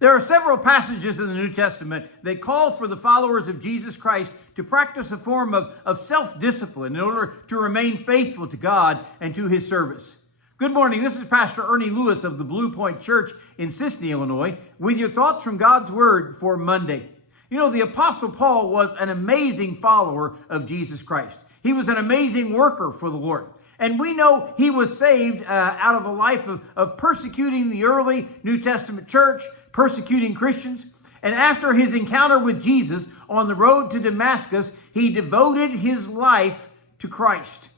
There are several passages in the New Testament that call for the followers of Jesus Christ to practice a form of self-discipline in order to remain faithful to God and to his service. Good morning. This is Pastor Ernie Lewis of the Blue Point Church in Sisney, Illinois, with your thoughts from God's Word for Monday. You know, the Apostle Paul was an amazing follower of Jesus Christ. He was an amazing worker for the Lord. And we know he was saved out of a life of persecuting the early New Testament church, persecuting Christians. And after his encounter with Jesus on the road to Damascus, he devoted his life to Christ.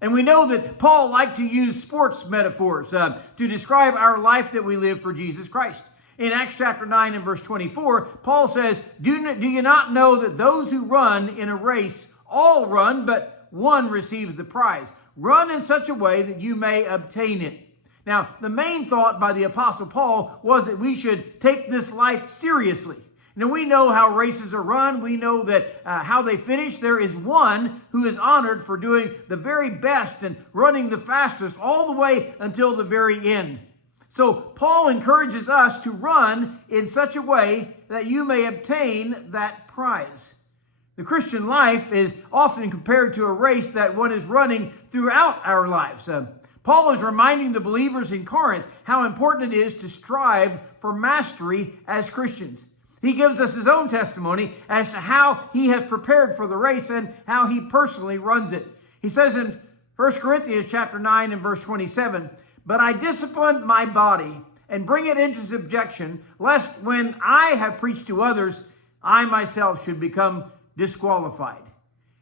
And we know that Paul liked to use sports metaphors to describe our life that we live for Jesus Christ. In Acts chapter 9 and verse 24, Paul says, Do you not know that those who run in a race all run, but one receives the prize? Run in such a way that you may obtain it. Now, the main thought by the Apostle Paul was that we should take this life seriously. Now, we know how races are run. We know that how they finish. There is one who is honored for doing the very best and running the fastest all the way until the very end. So Paul encourages us to run in such a way that you may obtain that prize. The Christian life is often compared to a race that one is running throughout our lives. Paul is reminding the believers in Corinth how important it is to strive for mastery as Christians. He gives us his own testimony as to how he has prepared for the race and how he personally runs it. He says in 1 Corinthians chapter 9 and verse 27, But I discipline my body and bring it into subjection, lest when I have preached to others, I myself should become disqualified.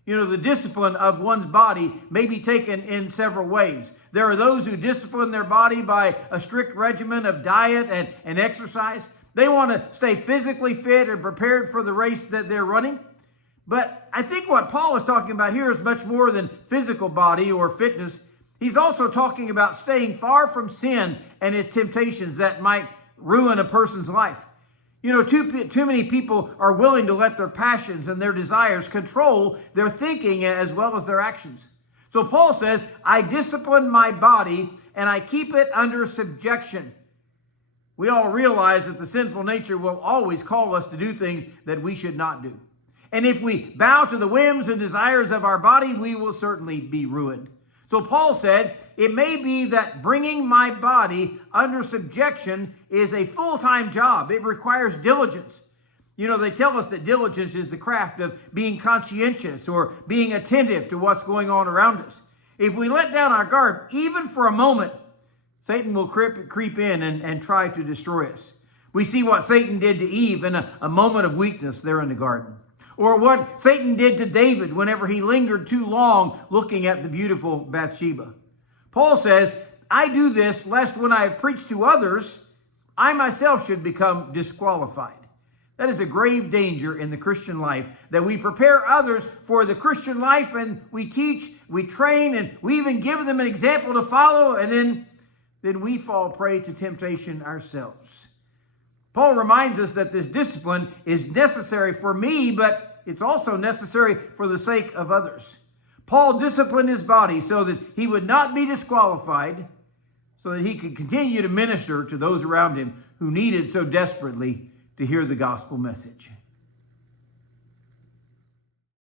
You know, the discipline of one's body may be taken in several ways. There are those who discipline their body by a strict regimen of diet and exercise. They want to stay physically fit and prepared for the race that they're running. But I think what Paul is talking about here is much more than physical body or fitness. He's also talking about staying far from sin and its temptations that might ruin a person's life. You know, too many people are willing to let their passions and their desires control their thinking as well as their actions. So Paul says, I discipline my body and I keep it under subjection. We all realize that the sinful nature will always call us to do things that we should not do. And if we bow to the whims and desires of our body, we will certainly be ruined. So Paul said, it may be that bringing my body under subjection is a full-time job. It requires diligence. You know, they tell us that diligence is the craft of being conscientious or being attentive to what's going on around us. If we let down our guard, even for a moment, Satan will creep in and try to destroy us. We see what Satan did to Eve in a moment of weakness there in the garden. Or what Satan did to David whenever he lingered too long looking at the beautiful Bathsheba. Paul says, I do this lest when I have preached to others, I myself should become disqualified. That is a grave danger in the Christian life, that we prepare others for the Christian life and we teach, we train, and we even give them an example to follow, and then we fall prey to temptation ourselves. Paul reminds us that this discipline is necessary for me, but it's also necessary for the sake of others. Paul disciplined his body so that he would not be disqualified, so that he could continue to minister to those around him who needed so desperately to hear the gospel message.